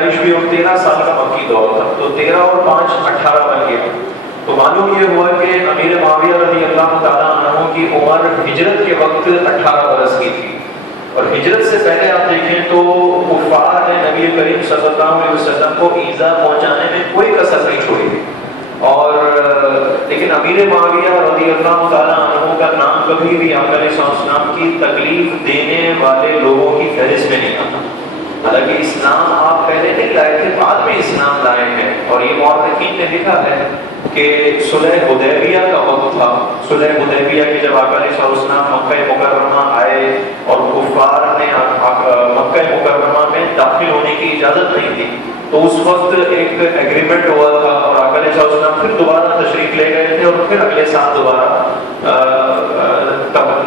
پیدائش ہوئی اور 13 سال کا مکی دور تھا، تو 13 اور 5 18 بن گیا۔ تو معلوم یہ ہوا کہ امیر معاویہ رضی اللہ تعالیٰ عنہ کی عمر ہجرت کے وقت 18 برس کی تھی، اور ہجرت سے پہلے آپ دیکھیں تو کفار نے نبی کریم صلی اللہ علیہ وسلم کو ایذا پہنچانے میں کوئی کسر نہیں چھوڑی، اور لیکن امیر معاویہ رضی اللہ تعالیٰ عنہ کا نام کبھی بھی آقا علیہ السلام کی تکلیف دینے والے لوگوں کی فہرست میں نہیں آتا۔ حالانکہ اسلام آپ پہلے نہیں لائے تھے، بعد میں اسلام لائے ہیں، اور یہ مورخین نے لکھا ہے کہ صلح حدیبیہ کا وقت تھا۔ صلح حدیبیہ کے جب آقا علیہ السلام مکہ مکرمہ آئے اور کفار نے مکہ مکرمہ میں داخل ہونے کی اجازت نہیں دی، تو اس وقت ایک ایگریمنٹ ہوا تھا، اور آقا علیہ السلام پھر دوبارہ تشریف لے گئے تھے، اور پھر اگلے سال دوبارہ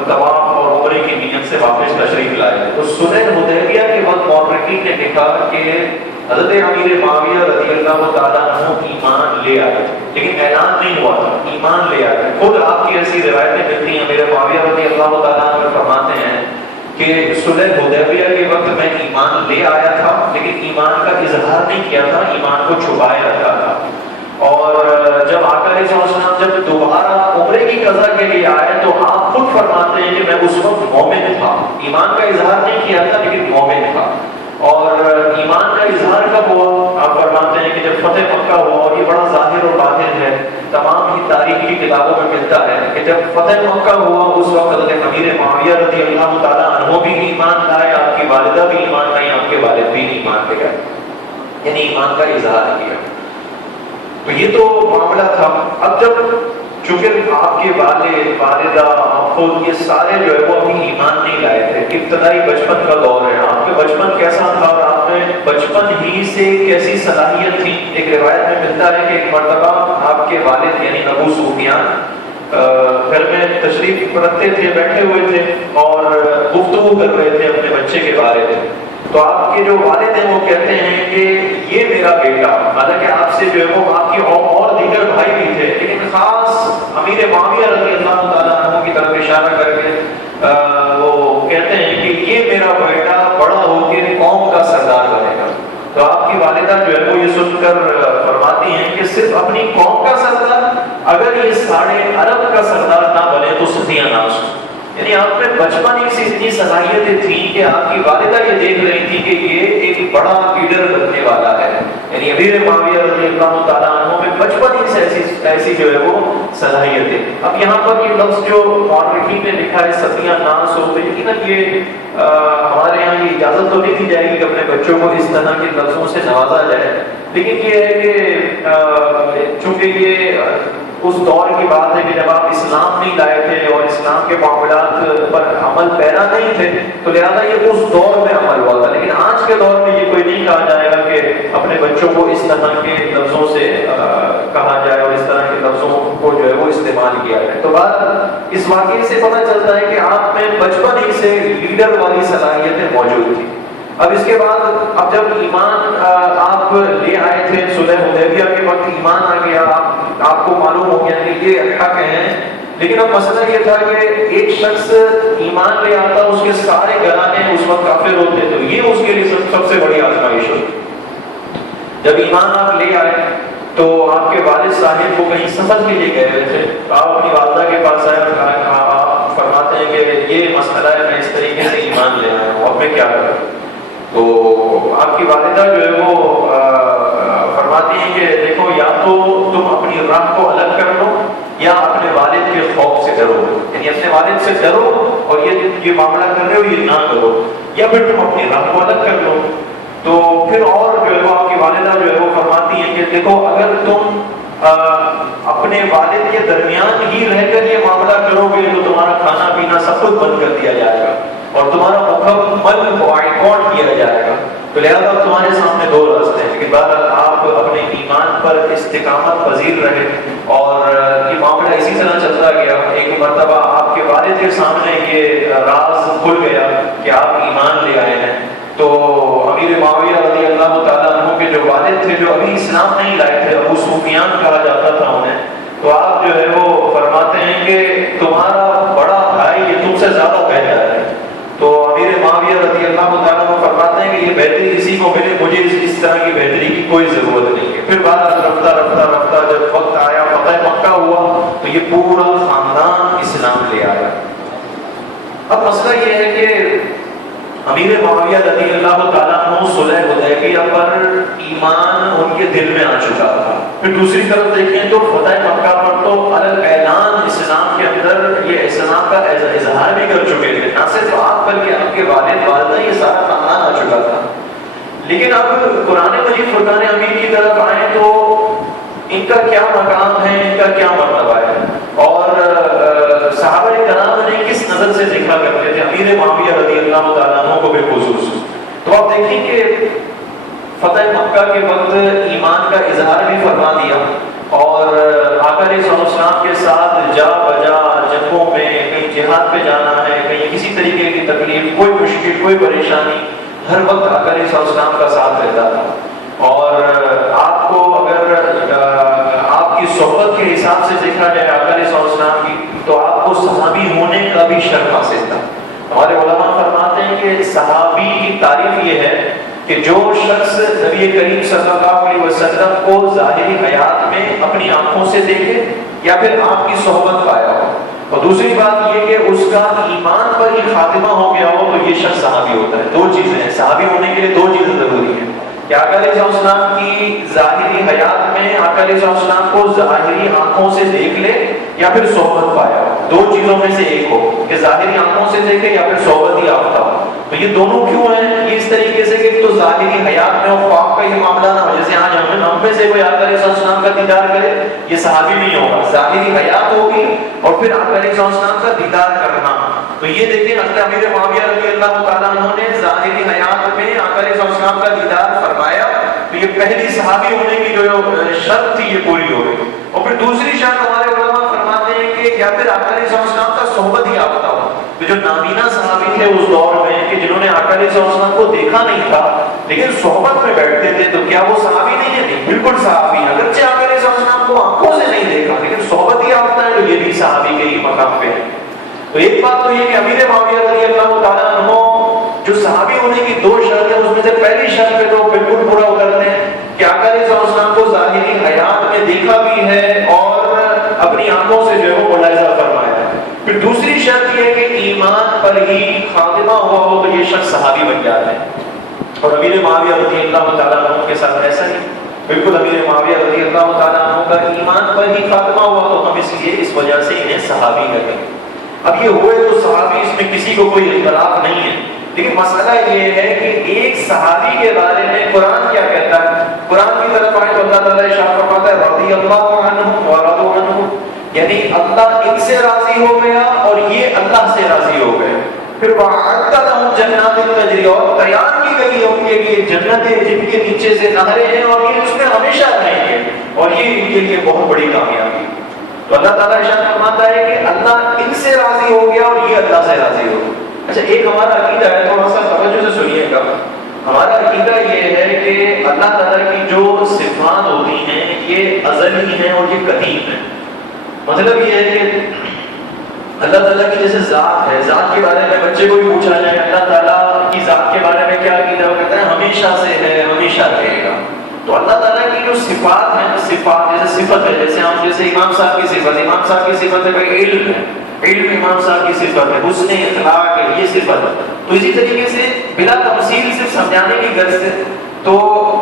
طواف اور عمرے کی نیت سے واپس تشریف لائے۔ تو صلح حدیبیہ کے وقت مورخین نے لکھا کہ حضرت امیر معاویہ رضی اللہ تعالیٰ عنہ ایمان لے آئے، لیکن اعلان نہیں ہوا تھا، ایمان لے آئے۔ خود آپ کی ایسی روایتیں ملتی ہیں، امیر معاویہ رضی اللہ تعالیٰ عنہ فرماتے ہیں کہ صلح حدیبیہ کے وقت میں ایمان لے آیا تھا، لیکن ایمان کا اظہار نہیں کیا تھا، ایمان کو چھپائے رکھا تھا۔ اور جب آقا علیہ السلام جب دوبارہ عمرے کی قضا کے لیے آئے تو آپ خود فرماتے ہیں کہ میں اس وقت مومن تھا، ایمان کا اظہار نہیں کیا تھا لیکن مومن تھا۔ اور ایمان کا اظہار کب ہوا؟ آپ فرماتے ہیں کہ جب فتح مکہ ہوا، اور یہ بڑا ظاہر اور باطن ہے، تمام ہی تاریخ کی کتابوں میں ملتا ہے کہ جب فتح مکہ ہوا اس وقت حضرت امیر معاویہ رضی اللہ تعالیٰ عنہ بھی ایمان لائے، آپ کی والدہ بھی ایمان لائی، آپ کے والد بھی ایمان لے گئے، یعنی ایمان کا اظہار کیا۔ تو یہ تو معاملہ تھا۔ اب جب چونکہ آپ کے والدہ آپ خود یہ سارے جو ہے وہ ابھی ایمان نہیں لائے تھے، ابتدائی بچپن کا دور ہے، آپ کا بچپن کیسا تھا اور آپ میں بچپن ہی سے کیسی صلاحیت تھی؟ ایک روایت میں ملتا ہے کہ ایک مرتبہ آپ کے والد یعنی ابو سفیان گھر میں تشریف رکھتے تھے، بیٹھے ہوئے تھے اور گفتگو کر رہے تھے اپنے بچے کے بارے میں، تو آپ کے جو والد ہیں وہ کہتے ہیں کہ یہ میرا بیٹا، حالانکہ آپ سے جو ہے وہ آپ کی اور دیگر بھائی بھی تھے، لیکن خاص امیر معاویہ رضی اللہ تعالیٰ عنہ کی طرف اشارہ کر کے وہ کہتے ہیں کہ یہ میرا بیٹا بڑا ہو کے قوم کا سردار بنے گا۔ تو آپ کی والدہ جو ہے وہ یہ سن کر فرماتی ہیں کہ صرف اپنی قوم کا سردار، اگر یہ سارے عرب کا سردار نہ بنے تو صدیاں نہ سن۔ یعنی آپ میں بچپن ہی سے اتنی صلاحیتیں تھیں کہ آپ کی والدہ یہ دیکھ رہی تھی کہ یہ ایک بڑا لیڈر بننے والا ہے، یعنی امیر معاویہ رضی اللہ تعالیٰ عنہ میں بچپن ہی سے ایسی جو ہے وہ صلاحیتیں۔ اب یہاں پر یہ لفظ جو مورخین نے لکھا ہے صدیاں ناس ہو، تو یقیناً یہ ہمارے یہاں یہ اجازت تو نہیں دی جائے گی کہ اپنے بچوں کو اس طرح کے لفظوں سے نوازا جائے، لیکن یہ ہے کہ چونکہ یہ اس دور کی بات ہے کہ جب آپ اسلام نہیں لائے تھے اور اسلام کے معاملات پر عمل پیرا نہیں تھے، تو لہٰذا یہ اس دور میں عمل ہوا تھا، لیکن آج کے دور میں یہ کوئی نہیں کہا جائے گا کہ اپنے بچوں کو اس طرح کے لفظوں سے کہا جائے اور اس طرح کے لفظوں کو جو ہے وہ استعمال کیا جائے۔ تو بات اس واقعے سے پتہ چلتا ہے کہ آپ میں بچپن ہی سے لیڈر والی صلاحیتیں موجود تھیں۔ اب اس کے بعد اب جب ایمان آپ لے آئے تھے صلح حدیبیہ کے وقت ایمان آ گیا، آپ کو معلوم ہو گیا کہ یہ حق ہیں، لیکن اب مسئلہ یہ تھا کہ ایک شخص ایمان لے آتا، اس کے سارے گھرانے اس وقت کافر ہوتے، تو یہ اس کے لیے سب سے بڑی آزمائش ہوتی۔ جب ایمان آپ لے آئے تو آپ کے والد صاحب کو کہیں سفر کے لیے گئے ہوئے تھے، آپ اپنی والدہ کے پاس آئے، آپ فرماتے ہیں کہ یہ مسئلہ ہے، میں اس طریقے سے ایمان لے آیا ہوں، اب میں کیا کروں؟ تو آپ کی والدہ جو ہے وہ فرماتی ہیں کہ دیکھو، یا تو تم اپنی راہ کو الگ کر لو یا اپنے والد کے خوف سے ڈرو، یعنی اپنے والد سے ڈرو اور یہ معاملہ کر رہے ہو یہ نہ کرو، یا پھر تم اپنی راہ کو الگ کر لو۔ تو پھر اور جو ہے وہ آپ کی والدہ جو ہے وہ فرماتی ہیں کہ دیکھو، اگر تم اپنے والد کے درمیان ہی رہ کر یہ معاملہ کرو گے تو تمہارا کھانا پینا سب کچھ بند کر دیا جائے گا اور تمہارا مکمل بائیکاٹ کیا جائے گا، تو لہٰذا تمہارے سامنے دو راستے ہیں۔ لیکن بہرحال آپ اپنے ایمان پر استقامت پذیر رہے اور یہ معاملہ اسی طرح چلتا گیا۔ ایک مرتبہ آپ کے والد کے سامنے یہ راز کھل گیا کہ آپ ایمان لے آئے ہیں، تو امیر معاویہ رضی اللہ تعالیٰ عنہ کے جو والد تھے، جو ابھی اسلام نہیں لائے تھے، ابو سفیان کہا جاتا تھا انہیں، تو آپ جو ہے وہ فرماتے ہیں کہ تمہارا بڑا بھائی یہ تم سے زیادہ بہتر ہے۔ تو امیر معاویہ رضی اللہ تعالیٰ عنہ فرماتے ہیں کہ یہ بہتری اسی کو ملے، مجھے اس طرح کی بہتری کی کوئی ضرورت نہیں ہے۔ پھر بعد رفتہ رفتہ رفتہ جب وقت آیا، فتح مکہ ہوا، تو یہ پورا خاندان اسلام لے آیا۔ اب مسئلہ یہ ہے کہ امیر معاویہ رضی اللہ تعالیٰ عنہ صلح حدیبیہ پر ایمان ان کے دل میں آ چکا تھا۔ پھر دوسری طرف دیکھیں تو فتح مکہ پر تو علی اعلان اسلام کے اندر یہ اسلام کا اظہار بھی کر چکے تھے، نہ صرف آپ بلکہ آپ کے والد والدہ، یہ سارا خاندان آ چکا تھا۔ لیکن اب قرآن مجید فرقان حمید کی طرف آئیں تو ان کا کیا مقام ہے، ان کا کیا مرتبہ ہے، اور صحابہ کرام نے کس نظر سے دیکھا کرتے تھے امیر معاویہ رضی اللہ تعالیٰ عنہ کو بالخصوص۔ تو آپ دیکھیں کہ فتح مکہ کے وقت ایمان کا اظہار بھی فرما دیا، اور آقا علیہ السلام کے ساتھ جا بجا جنگوں میں، کہیں جہاد پہ جانا ہے، کہیں کسی طریقے کی تکلیف، کوئی مشکل، کوئی پریشانی، ہر وقت آقا علیہ السلام کا ساتھ رہتا تھا۔ اور آپ کو اگر آپ کی صحبت کے حساب سے دیکھا جائے آقا علیہ السلام کی، تو آپ کو صحابی ہونے کا بھی شرف حاصل تھا۔ ہمارے علماء فرماتے ہیں کہ صحابی کی تعریف یہ ہے کہ جو شخص نبی کریم صلی اللہ علیہ وسلم کو ظاہری حیات میں اپنی آنکھوں سے دیکھے یا پھر آپ کی صحبت پایا ہو، اور دوسری بات یہ کہ اس کا ایمان پر ہی خاتمہ ہو گیا ہو، تو یہ شخص صحابی ہوتا ہے۔ دو چیزیں ہیں، صحابی ہونے کے لیے دو چیزیں ضروری ہیں کہ آقا علیہ السلام کی ظاہری حیات میں آقا علیہ السلام کو ظاہری آنکھوں سے دیکھ لے یا پھر صحبت پایا ہو، دو چیزوں میں سے ایک ہو کہ ظاہری آنکھوں سے دیکھے یا پھر صحبت ہی یافتہ ہو۔ تو یہ دونوں کیوں ہیں؟ یہ اس طریقے سے کہ تو ظاہری حیات میں اور خواب کا یہ معاملہ نہ ہو، جیسے آج ہم میں سے کوئی آقا علیہ السلام کا دیدار کرے، یہ صحابی نہیں ہوگا، ظاہری حیات ہوگی اور پھر آقا علیہ السلام کا دیدار کرنا۔ تو یہ دیکھیں حضرت امیر معاویہ رضی اللہ تعالیٰ عنہ نے ظاہری حیات میں آقا علیہ السلام کا دیدار فرمایا، تو یہ پہلی صحابی ہونے کی جو شرط تھی یہ پوری ہو گئی۔ اور پھر دوسری شرط ہمارے علماء فرماتے ہیں کہ یا پھر آقا علیہ السلام کا صحبت ہی یافتہ ہو۔ تو جو نابینا صحابی تھے اس دور میں کہ جنہوں نے آقا علیہ السلام کو دیکھا نہیں تھا لیکن صحبت میں بیٹھتے تھے، تو کیا وہ صحابی نہیں ہے؟ نہیں، بالکل صحابی ہیں، اگرچہ آقا علیہ السلام کو آنکھوں سے نہیں دیکھا لیکن صحبت ہی یافتہ ہے، تو یہ بھی صحابی کے ہی مقام پہ ہے۔ تو ایک بات تو یہ کہ امیر معاویہ رضی اللہ تعالیٰ عنہ جو صحابی ہونے کی دو شرطیں، اس میں سے پہلی شرط پہ تو بالکل پورا اترتے ہیں کہ آقا علیہ السلام کو ظاہری حیات میں دیکھا بھی ہے اور اپنی آنکھوں سے جو ہے وہ ملاحظہ فرمایا ہے۔ پھر دوسری شرط یہ ہے کہ ایمان پر ہی خاتمہ ہوا ہو تو یہ شخص صحابی بن جاتے ہیں۔ اور امیر معاویہ رضی اللہ تعالیٰ عنہ کے ساتھ ایسا ہی بالکل امیر معاویہ رضی اللہ تعالیٰ عنہ کا ایمان پر ہی خاتمہ ہوا، تو ہم اس لیے اس وجہ سے انہیں صحابی کہتے ہیں۔ اب یہ ہوئے تو صحابی، اس میں کسی کو کوئی اختلاف نہیں ہے، لیکن مسئلہ یہ ہے کہ ایک صحابی کے بارے میں قرآن کیا کہتا ہے۔ قرآن کی طرف آئے تو اللہ تعالیٰ ارشاد فرماتا ہے رضی اللہ عنہم ورضوا عنہ، یعنی اللہ ان سے راضی ہو گیا اور یہ اللہ سے راضی ہو گئے۔ پھر وَأَعَدَّ لَهُمْ جَنَّاتٍ تَجْرِي، اور تیار کی گئی ہے ان کے لیے جنتیں جن کے نیچے سے نہریں ہیں اور یہ اس میں ہمیشہ رہیں گے، اور یہ ان کے لیے بہت بڑی کامیابی۔ تو اللہ تعالیٰ ارشاد فرماتا ہے کہ اللہ ان سے راضی ہو گیا اور یہ اللہ سے راضی ہو گیا۔ اچھا، ایک ہمارا عقیدہ ہے، تھوڑا سا توجہ سے سنیے گا۔ ہمارا عقیدہ یہ ہے کہ اللہ تعالیٰ کی جو صفات ہوتی ہیں یہ ازلی ہیں اور یہ قدیم ہیں۔ مطلب یہ ہے کہ اللہ تعالیٰ کی جیسے ذات ہے، ذات کے بارے میں بچے کو بھی پوچھا جائے اللہ تعالیٰ کی ذات کے بارے میں کیا عقیدہ، وہ کہتا ہے ہمیشہ سے ہے، ہمیشہ رہے گا۔ تو اللہ تعالیٰ کی جو صفات ہیں، صفات جیسے صفت ہے، جیسے ہم جیسے امام صاحب کی صفت، امام صاحب کی صفت ہے کہ علم ہے، علم امام صاحب کی صفت ہے، حسن اخلاق ہے، یہ صفت ہے۔ تو اسی طریقے سے بلا تفصیل صرف سمجھانے کی غرض سے تو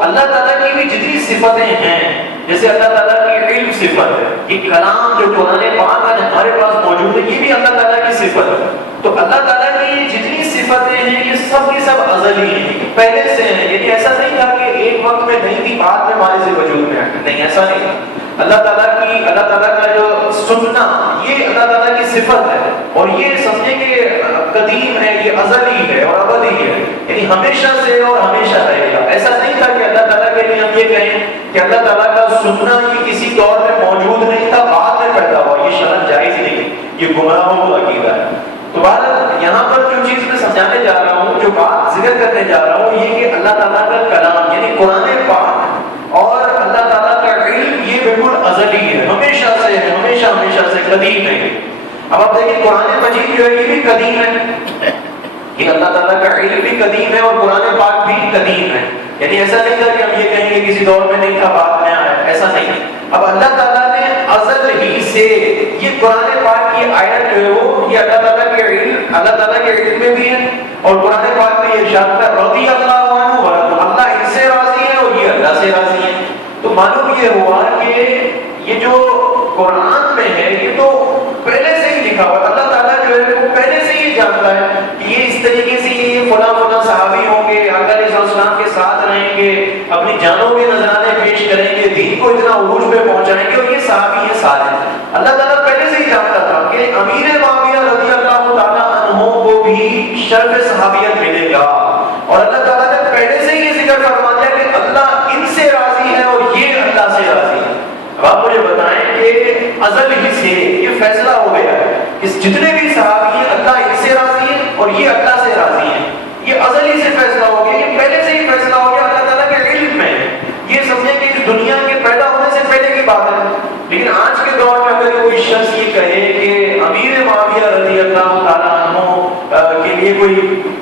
اللہ تعالیٰ کی بھی جتنی صفتیں ہیں، جیسے اللہ تعالیٰ کی علم صفت ہے، یہ کلام جو قرآن پاک آج ہمارے پاس موجود ہے یہ بھی اللہ تعالیٰ کی صفت ہے۔ تو اللہ تعالیٰ کی جتنی صفتیں ہیں یہ سب کی سب ازلی ہیں، پہلے سے ہیں، یعنی ایسا نہیں تھا کہ ایک وقت میں نہیں تھی بعد میں ہمارے سے وجود میں آئی، نہیں، ایسا نہیں تھا۔ اللہ تعالیٰ کا جو سننا یہ اللہ تعالیٰ کی صفت ہے، اور یہ سمجھیں کہ قدیم ہے، یہ ازلی ہے اور ابدی ہے، یعنی ہمیشہ سے اور ہمیشہ رہے گا۔ ایسا نہیں تھا کہ اللہ تعالیٰ کے لیے ہم یہ کہیں کہ اللہ تعالیٰ کا سننا یہ کسی دور میں موجود نہیں تھا، بعد میں پیدا ہوا، یہ شرط جائز نہیں ہے، یہ گمراہوں کو عقیدہ ہے۔ تو بہرحال یہاں پر جو چیز میں سمجھانے جا رہا ہوں، جو بات ذکر کرنے جا رہا ہوں، یہ کہ اللہ تعالیٰ کا کلام یعنی قرآن پاک اور اللہ تعالیٰ کا علم یہ بالکل ازلی ہے، ہمیشہ سے ہے، ہمیشہ سے قدیم ہے۔ اب آپ دیکھیں قرآن مجید جو ہے یہ بھی قدیم ہے، یہ اللہ تعالیٰ کا علم بھی قدیم ہے اور قرآن پاک بھی قدیم ہے. یعنی ایسا نہیں تھا کہ ہم یہ کہیں گے کسی دور میں نہیں تھا بعد میں آیا، ایسا نہیں. اب اللہ تعالیٰ نے ازل ہی سے یہ قرآن پاک کی آیت جو ہے وہ یہ اللہ تعالیٰ کے علم میں بھی ہے. اور قرآن پاک میں یہ ارشاد ہے رضی اللہ عنہ اللہ ان سے راضی ہے اور یہ اللہ سے راضی ہے. تو معلوم یہ ہوا کہ یہ جو قرآن میں ہے یہ تو پہلے سے ہی لکھا ہوا. اللہ تعالیٰ جو ہے وہ پہلے سے ہی جانتا ہے کہ یہ اس طریقے سے یہ فلاں فلاں صحابی ہوں گے، آقا علیہ السلام کے ساتھ رہیں گے، اپنی جانوں کے نذرانے پیش کریں گے، دین کو اتنا عروج پہ پہنچائیں گے، اور یہ صحابی ہیں سارے. اللہ تعالیٰ پہلے سے ہی جانتا تھا کہ امیر معاویہ رضی اللہ تعالیٰ عنہ کو بھی شرف صحابیت ملے گا. اور اللہ تعالیٰ نے پہلے سے ہی یہ ذکر فرما دیا کہ اللہ ان سے راضی ہے اور یہ اللہ سے راضی ہے. اب آپ مجھے بتائیں کہ ازل ہی سے یہ فیصلہ ہو گیا ہے کہ جتنے بھی صحابی ہیں اللہ ان سے راضی ہے اور یہ اللہ سے راضی ہے. یہ ازل ہی سے فیصلہ ہو گیا، یہ پہلے سے ہی فیصلہ ہو گیا اللہ تعالیٰ کے علم میں. یہ سمجھیں کہ اس دنیا کے پیدا ہونے سے پہلے کی بات ہے. لیکن آج کے دور میں اگر کوئی شخص یہ کہے کہ امیر معاویہ رضی اللہ تعالیٰ عنہ کے لیے کوئی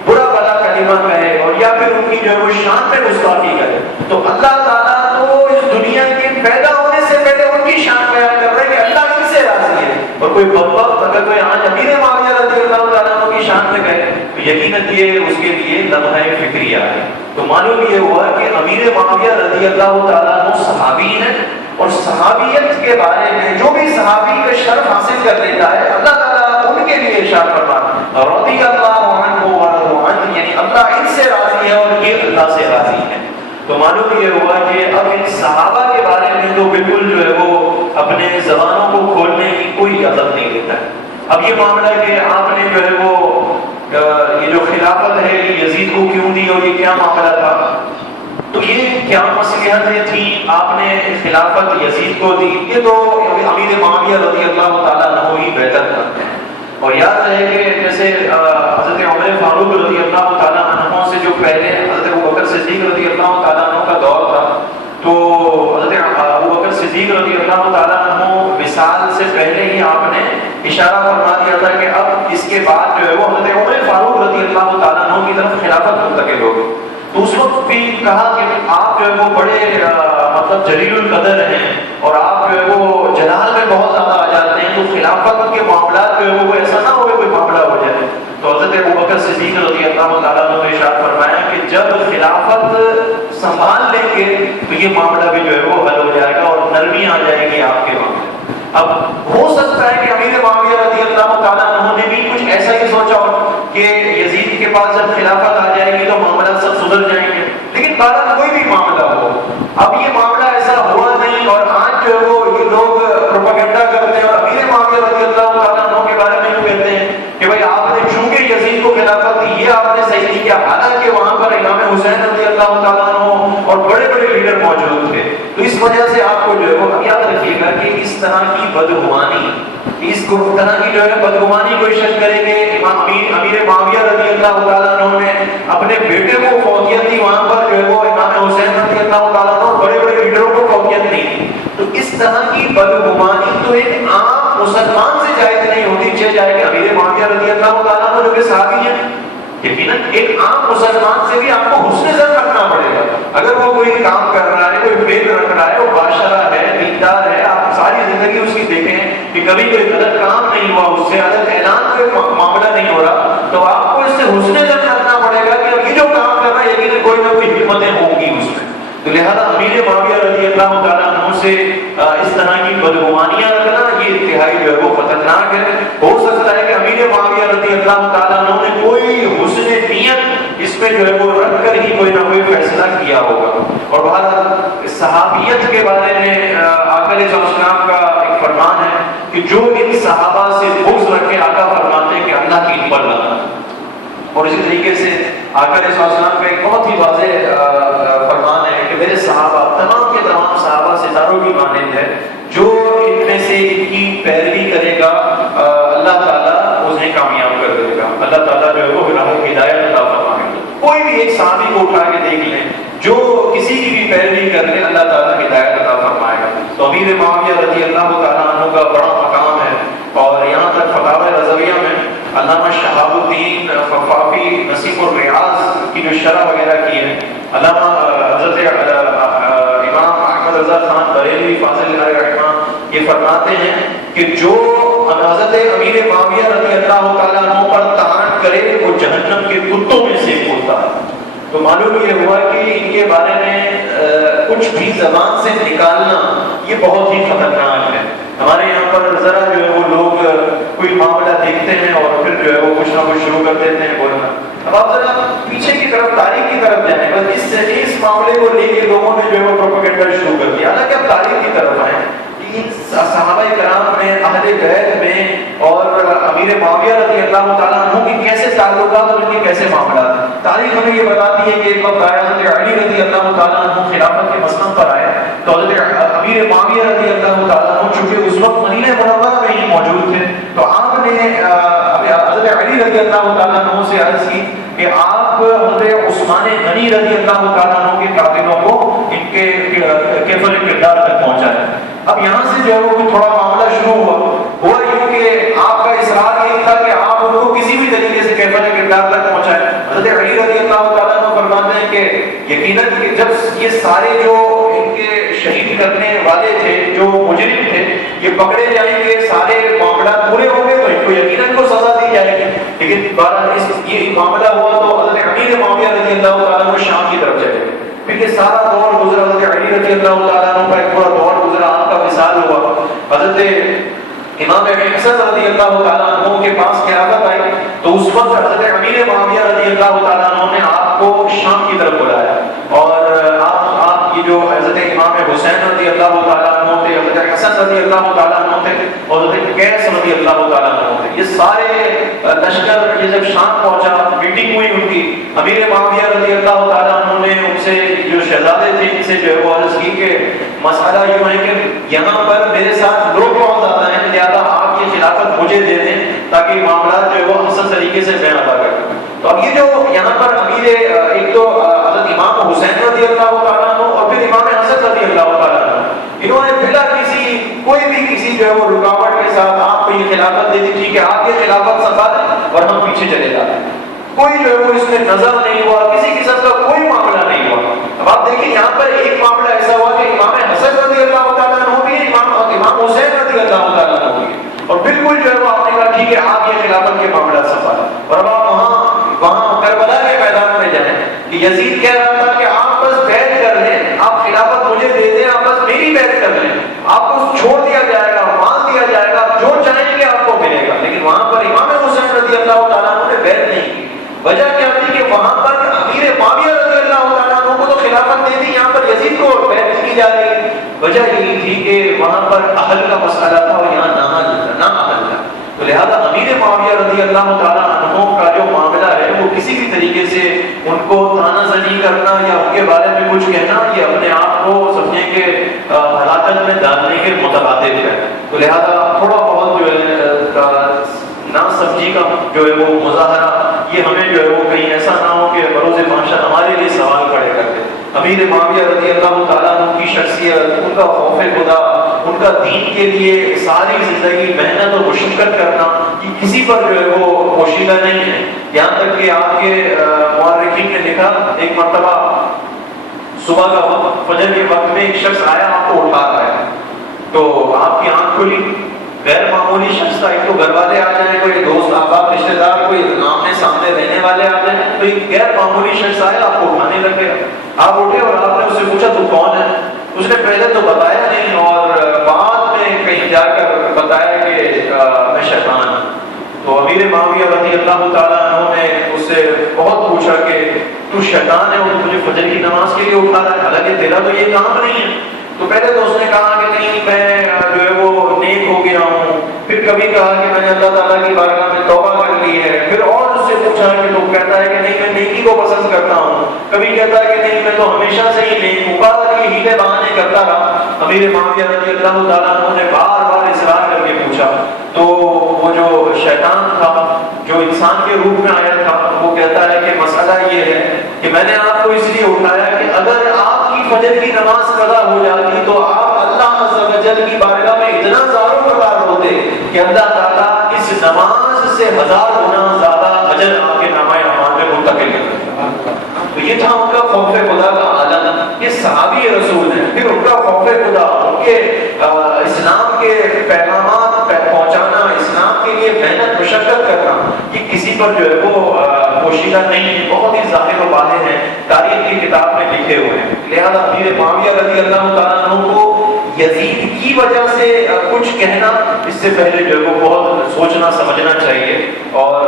برا بھلا کلمہ کہے اور یا پھر ان کی جو ہے وہ شان پہ گستاخی کرے، تو اللہ تعالیٰ تو اس دنیا کے پیدا ہونے سے پہلے ان کی شان بیان کر رہے ہیں کہ اللہ ان سے راضی ہے. اور کوئی بدبخت اگر کوئی آج امیر معاویہ رضی اللہ تعالیٰ عنہ کی شان پہ کہے تو یقیناً یہ اس کے لیے لمحہ فکریہ ہے. تو معلوم یہ ہوا کہ امیر معاویہ رضی اللہ تعالیٰ عنہ صحابی ہیں، اور صحابیت کے بارے میں جو بھی صحابی کا شرف حاصل کر لیتا ہے اللہ تعالیٰ ان کے لیے ارشاد فرماتا رضی اللہ عنہ ورضوا عنہ، یعنی اللہ ان سے راضی ہے اور یہ اللہ سے راضی ہے. تو معلوم یہ ہوا کہ اب ان صحابہ کے بارے میں تو بالکل جو ہے وہ اپنے زبانوں کو کھولنے کی کوئی اجازت نہیں دیتا ہے. اب یہ معاملہ کہ آپ نے جو ہے وہ یہ جو خلافت ہے یہ یزید کو کیوں دی اور یہ کیا معاملہ تھا، تو یہ کیا مصلحتیں تھیں آپ نے خلافت یزید کو دی، یہ تو امیر معاویہ رضی اللہ تعالیٰ عنہ ہی بہتر کرتے ہیں. اور یاد رہے کہ جیسے حضرت عمر فاروق رضی اللہ تعالیٰ عنہ سے جو پہلے حضرت ابوبکر صدیق رضی اللہ تعالیٰ عنہ کا دور تھا، تو حضرت ابوبکر صدیق رضی اللہ تعالیٰ عنہ وصال سے پہلے ہی آپ نے اشارہ فرما دیا تھا کہ اب اس کے بعد جو ہے وہ حضرت عمر فاروق رضی اللہ تعالیٰ عنہ کی طرف خلافت منتقل ہوگی. تو اس وقت بھی کہا کہ آپ جو ہے وہ بڑے مطلب جلیل القدر ہیں اور آپ جو ہے وہ جلال میں بہت زیادہ آ جاتے ہیں، تو خلافت کے معاملات جو ہے وہ ایسا نہ ہو کہ کوئی معاملہ ہو جائے. تو حضرت ابوبکر صدیق رضی اللہ تعالیٰ عنہ نے ارشاد فرمایا کہ جب خلافت سنبھال لیں گے تو یہ معاملہ بھی جو ہے وہ حل ہو جائے گا اور نرمی آ جائے گی آپ کے معاملے. اب ہو سکتا ہے کہ امیر معاویہ رضی اللہ تعالیٰ عنہ نے بھی کچھ ایسا ہی سوچا ہو کہ یزید کے پاس جب خلافت آ جائے گی تو معاملات سب سدھر جائیں گے. لیکن بہرحال کوئی بھی معاملہ ہو، اب یہ معاملہ ایسا ہوا نہیں اور آج جو ہے وہ یہ لوگ پروپیگنڈا کرتے ہیں اور امیر معاویہ رضی اللہ تعالیٰ عنہ کے بارے میں کہتے ہیں کہ بھائی آپ نے چونکہ یزید کو خلافت دی یہ آپ نے صحیح نہیں کیا، حالانکہ وہاں پر امام حسین رضی اللہ تعالیٰ عنہ اور بڑے بڑے لیڈر موجود تھے. تو اس وجہ سے آپ کو جو ہے وہ یاد رکھیے گا کہ اس طرح کی بدگمانی، اس طرح کی جو ہے بدگمانی کوئی شخص کرے کہ امیر معاویہ رضی اللہ تعالیٰ عنہ نے اپنے بیٹے کو فوقیت دی، وہاں پر جو ہے وہ امام حسین رضی اللہ تعالیٰ عنہ بڑے بڑے لیڈروں کو فوقیت نہیں دی. تو اس طرح کی بدگمانی تو ایک عام مسلمان سے جائز نہیں ہوتی، چاہے جائے کہ امیر معاویہ رضی اللہ تعالیٰ عنہ جو کہ صحابی ہیں. یقیناً ایک عام مسلمان سے بھی آپ کو حسن ظن رکھنا پڑے گا. اگر وہ کوئی کام کر رہا ہے، کوئی فیل رکھ رہا ہے، وہ بادشاہ ہے، دیندار ہے، آپ ساری زندگی اس کی دیکھیں کہ کبھی کوئی غلط کام نہیں ہوا، اس سے غلط اعلان کوئی معاملہ نہیں ہو رہا، تو آپ کو اس سے حسن ظن رکھنا پڑے گا کہ یہ جو کام کر رہا ہے یقیناً کوئی نہ کوئی حکمتیں ہوں گی اس میں. تو لہذا امیر معاویہ رضی اللہ تعالیٰ عنہ سے اس طرح کی بدگمانیاں رکھنا یہ انتہائی جو ہے وہ خطرناک ہے. ہو سکتا ہے کہ امیر معاویہ رضی اللہ تعالیٰ عنہ نے کوئی حسن نیت اس میں جو ہے وہ رکھ کر ہی کوئی نہ کوئی فیصلہ کیا ہوگا. اور بہرحال صحابیت کے بارے میں آقا علیہ السلام کا ایک فرمان ہے کہ جو ان صحابہ سے بغض رکھے آقا فرماتے ہیں کہ اللہ کی ہمت لگا. اور اسی طریقے سے آقا علیہ السلام کا ایک بہت ہی واضح فرمان ہے کہ میرے صحابہ تمام کے تمام صحابہ ستاروں کی مانند ہے، جو ان میں سے ان کی پیروی کرے گا اللہ تعالیٰ اسے کامیاب کر دے گا. اللہ تعالیٰ جو ہے وہ راہ ہدایت عطا فرمائے گا. کوئی بھی ایک صحابی کو اٹھا کے دیکھ لیں جو کسی کی بھی پیروی کر لے اللہ تعالیٰ ہدایت عطا فرمائے گا. تو امیر معاویہ رضی اللہ تعالیٰ عنہ کا بڑا مقام ہے. اور یہاں تک فتاوی رضویہ میں علامہ شہاب الدین خفافی نصیب الریاض کی جو شرح وغیرہ کی ہے، علامہ حضرت امام احمد رضا خان بریلوی فاضل علیہ رحمہ یہ فرماتے ہیں کہ جو حضرت امیر معاویہ رضی اللہ تعالیٰ عنہ پر طعن کرے وہ جہنم کے کتوں میں سے ہوتا ہے۔ تو معلوم یہ ہوا کہ ان کے بارے میں کچھ بھی زبان سے نکالنا یہ بہت ہی خطرناک ہے۔ ہمارے یہاں پر ذرا جو ہے وہ لوگ کوئی معاملہ دیکھتے ہیں اور پھر جو ہے وہ کچھ نہ کچھ شروع کر دیتے ہیں بولنا۔ اب آپ ذرا پیچھے کی طرف تاریخ کی طرف جائیں، بس اس معاملے کو لے کے لوگوں نے جو ہے وہ پروپیگنڈا شروع کر دیا۔ حالانکہ اب تاریخ کی طرف آئیں، صحابہ کرام میں، اہل بیت میں اور امیر معاویہ رضی اللہ تعالیٰ عنہ کی کیسے تعلقات اور ان کے کیسے معاملات ہیں۔ تاریخ ہمیں یہ بتاتی ہے کہ ایک وقت آیا حضرت علی رضی اللہ تعالیٰ عنہ خلافت کے مسند پر آئے تو حضرت امیر معاویہ رضی اللہ تعالیٰ عنہ چونکہ اس وقت مدینہ منورہ میں ہی موجود تھے تو آپ نے حضرت علی رضی اللہ تعالیٰ عنہ سے عرض کی کہ آپ حضرت عثمان غنی رضی اللہ تعالیٰ عنہ کے قاتلوں کو ان کے کیفر کردار تک پہنچائیں۔ اب یہاں سے جو ہے وہ تھوڑا معاملہ شروع ہوا یوں کہ آپ کا اصرار یہ تھا کہ آپ ان کو کسی بھی طریقے سے کیفر کردار تک پہنچائیں۔ حضرت علی رضی اللہ تعالیٰ عنہ فرماتے ہیں کہ یقیناً کہ جب یہ سارے جو ان کے شہید کرنے والے تھے، جو مجرم تھے، یہ پکڑے جائیں گے، سارے معاملات پورے ہوں گے تو ان کو یقیناً کو سزا دی جائے گی۔ لیکن بہرحال یہ معاملہ ہوا تو حضرت امیر معاویہ رضی اللہ تعالیٰ عنہ شام کی طرف چلے گئے۔ پھر یہ سارا دور گزرا، حضرت علی رضی اللہ تعالیٰ عنہ کا ایک پورا دور گزرا، آپ کا وصال ہوا۔ حضرت امام حسن رضی اللہ تعالیٰ عنہ کے پاس قیادت آئی تو اس وقت حضرت امیر معاویہ رضی اللہ تعالیٰ عنہ نے آپ کو شام کی طرف بلایا اور آپ یہ جو حضرت امام حسین رضی اللہ تعالیٰ عنہ تھے، حضرت حسن رضی اللہ تعالیٰ عنہ تھے اور حضرت قیس رضی اللہ تعالیٰ عنہ تھے، یہ سارے لشکر یہ جب شام پہنچا میٹنگ ہوئی ان کی، امیر معاویہ رضی اللہ تعالیٰ عنہ نے ان سے جو شہزادے تھے ان سے جو ہے وہ عرض کی کہ مسئلہ یوں ہے کہ یہاں پر میرے ساتھ لوگ بہت زیادہ ہیں، لہٰذا آپ یہ خلافت مجھے دے دیں تاکہ معاملات جو ہے وہ حسن طریقے سے میں ادا کروں۔ تو اب یہ جو یہاں پر امیر ایک تو حضرت امام حسین رضی اللہ تعالیٰ عنہ اور پھر امام حسن رضی اللہ تعالیٰ عنہ، انہوں نے بلا کسی کوئی بھی کسی جو ہے وہ رکاوٹ کے ساتھ آپ کو یہ خلافت دے دی، ٹھیک ہے آپ یہ خلافت سنبھالیں اور ہم پیچھے چلے جاتے ہیں۔ کوئی جو ہے وہ اس میں نظر نہیں ہوا، کسی قسم کا کوئی معاملہ نہیں ہوا۔ اب آپ دیکھیں یہاں پر ایک معاملہ ایسا ہوا کہ امام حسن رضی اللہ تعالیٰ عنہ بھی، امام حسین رضی اللہ تعالیٰ عنہ بھی، اور بالکل جو ہے وہ آپ نے کہا ٹھیک ہے آپ یہ خلافت کے معاملات سنبھالیں۔ اور اب آپ وہاں کربلا کے میدان میں جائیں کہ یزید کہہ رہا تھا کہ آپ بس بیعت کر لیں، آپ خلافت مجھے دے دیں، آپ بس میری بیعت کر لیں، آپ کو چھوڑ دیا جائے گا، مان دیا جائے گا، جو چاہیں گے آپ کو ملے گا۔ لیکن وہاں پر امام حسین رضی اللہ تعالیٰ عنہ نے بیعت نہیں کی۔ وجہ کیا تھی کہ وہاں پر امیر معاویہ رضی اللہ تعالیٰ عنہ کو تو خلافت دے دی، یہاں پر یزید کو بیعت کی جا رہی۔ وجہ یہی تھی کہ وہاں پر اہل کا مسئلہ تھا اور یہاں نہ اہل کا، تو لہذا امیر معاویہ رضی اللہ تعالیٰ عنہ کا جو معاملہ ہے وہ کسی بھی طریقے سے ان کو تانا زنی کرنا یا ان کے بارے میں کچھ کہنا یہ اپنے آپ کو سمجھیں کہ ہلاکت میں ڈالنے کے مترادف ہے۔ تو لہذا تھوڑا بہت جو ہے نا سمجھی کا جو ہے وہ مظاہرہ یہ ہمیں جو ہے وہ کہیں ایسا نہ ہو کہ بروز معاشر ہمارے لیے سوال کھڑے کر دے۔ امیر معاویہ رضی اللہ تعالیٰ عنہ کی شخصیت، ان کا خوف خدا، ان کا دین کے لیے ساری زندگی محنت اور مشقت کرنا یہ کسی پر جو ہے وہ پوشیدہ نہیں ہے۔ یہاں تک کہ آپ کے مورخین نے لکھا ایک مرتبہ صبح کا وقت فجر کے وقت میں ایک شخص آیا آپ کو اٹھا رہا ہے تو آپ کی آنکھ کھلی، غیر معمولی شخص تھا، ایک تو گھر والے آ جائیں، کوئی دوست احباب رشتے دار کوئی آمنے سامنے رہنے والے آ جائیں، تو ایک غیر معمولی شخص آیا آپ کو اٹھانے لگے۔ آپ اٹھے اور آپ نے اس سے پوچھا تو کون ہے؟ اس نے پہلے تو بتایا نہیں اور بعد میں کہیں جا کر بتایا کہ میں شیطان ہوں۔ تو امیر معاویہ رضی اللہ تعالیٰ عنہ نے اس سے بہت پوچھا کہ تو شیطان ہے اور تجھے فجر کی نماز کے لیے اٹھا رہا ہے، حالانکہ تیرا تو یہ کام نہیں ہے۔ تو پہلے تو اس نے کہا کہ نہیں میں جو ہے وہ نیک ہو گیا ہوں، پھر کبھی کہا کہ میں نے اللہ تعالیٰ کی بارگاہ میں توبہ کر لی ہے، پھر اور اس سے پوچھا کہ تو کہتا ہے کہ نہیں میں نیکی کو پسند کرتا ہوں، کبھی کہتا ہے کہ نہیں میں تو ہمیشہ سے ہی نیک ہوں، بار بار یہ ہیلے بہانے کرتا رہا۔ امیر معاویہ رضی اللہ تعالیٰ عنہ نے بار بار اصرار کر کے پوچھا تو وہ جو شیطان تھا جو انسان کے روپ میں آیا تھا وہ کہتا ہے کہ مسئلہ یہ ہے کہ میں نے آپ کو اس لیے اٹھایا کہ اگر آپ کی فجر کی نماز قضا ہو جاتی تو آپ اللہ عز و جل کی بارگاہ میں اتنا زاروں قطار ہوتے کہ اللہ تعالیٰ اس نماز نماز سے 1000 گنا زیادہ اجر آپ کے نامہ اعمال میں منتقل کرتا ہے۔ تو یہ تھا ان کا خوف خدا کا عالم، یہ صحابی رسول ہیں۔ پھر ان کا خوف خدا، ان کے اسلام کے پیغامات پہنچانا، اسلام کے لیے محنت مشقت کرنا، یہ کسی پر جو ہے وہ پوشیدہ نہیں ہے، بہت ہی ظاہر و واضح ہے، تاریخ کی کتاب میں لکھے ہوئے ہیں۔ لہذا امیر معاویہ رضی اللہ تعالیٰ عنہ کو یزید کی وجہ سے کچھ کہنا، اس سے پہلے جو ہے وہ بہت سوچنا سمجھنا چاہیے، اور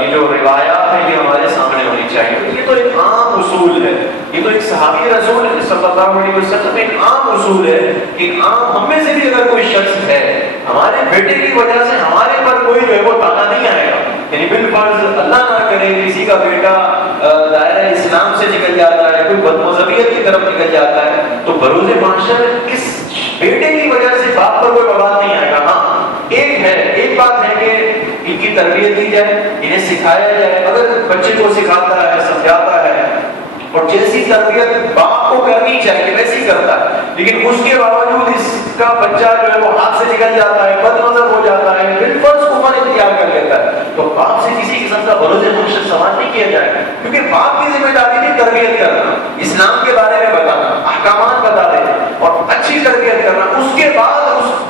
یہ جو روایات ہیں یہ ہمارے سامنے ہونی چاہیے۔ یہ تو ایک عام اصول ہے، یہ تو ایک صحابی رسول صلی اللہ علیہ وسلم ایک عام اصول ہے کہ عام ہم میں سے بھی اگر کوئی شخص ہے، ہمارے بیٹے کی وجہ سے ہمارے پر کوئی جو ہے وہ تانا نہیں آئے گا، یعنی بالفرض اللہ نہ کرے کسی کا بیٹا دائرہ اسلام سے نکل جاتا ہے، کوئی بد مذہبیت کی طرف نکل جاتا ہے، تو بروز محشر کس بیٹے کی وجہ سے باپ پر کوئی بوال نہیں آئے گا۔ ہاں ایک بات ہے کہ ان کی تربیت دی جائے، انہیں سکھایا جائے، اگر بچے کو سکھاتا ہے سمجھاتا ہے اور جیسی تربیت باپ کو کرنی چاہیے ویسی کرتا ہے، لیکن اس کے باوجود اس کا بچہ جو ہے وہ ہاتھ سے نکل جاتا ہے، بد مذہب ہو جاتا ہے، بالفرض کفر اختیار کر لیتا ہے، تو باپ سے کسی قسم کا بروز محشر سوال نہیں کیا جائے گا، کیونکہ باپ کی ذمہ داری تھی تربیت کرنا، اسلام کے بارے میں بتانا، احکامات بتا دینا اور اچھی تربیت کرنا۔ اس کے بعد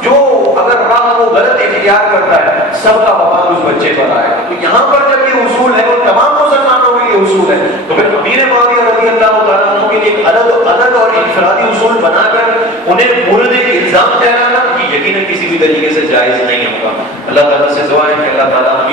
جو اگر راہ وہ غلط اختیار کرتا ہے، سب کا وبال اس بچے پر آئے گا۔ تو یہاں پر جب یہ اصول ہے اور تمام مسلمانوں کے لیے اصول ہے، تو پھر امیر معاویہ رضی اللہ تعالیٰ عنہ کے لیے ایک الگ اور انفرادی اصول بنا کر انہیں مورد الزام ٹھہرانا یہ یقیناً کسی بھی طریقے سے جائز نہیں ہوگا۔ اللہ تعالیٰ سے دعا ہے کہ اللہ تعالیٰ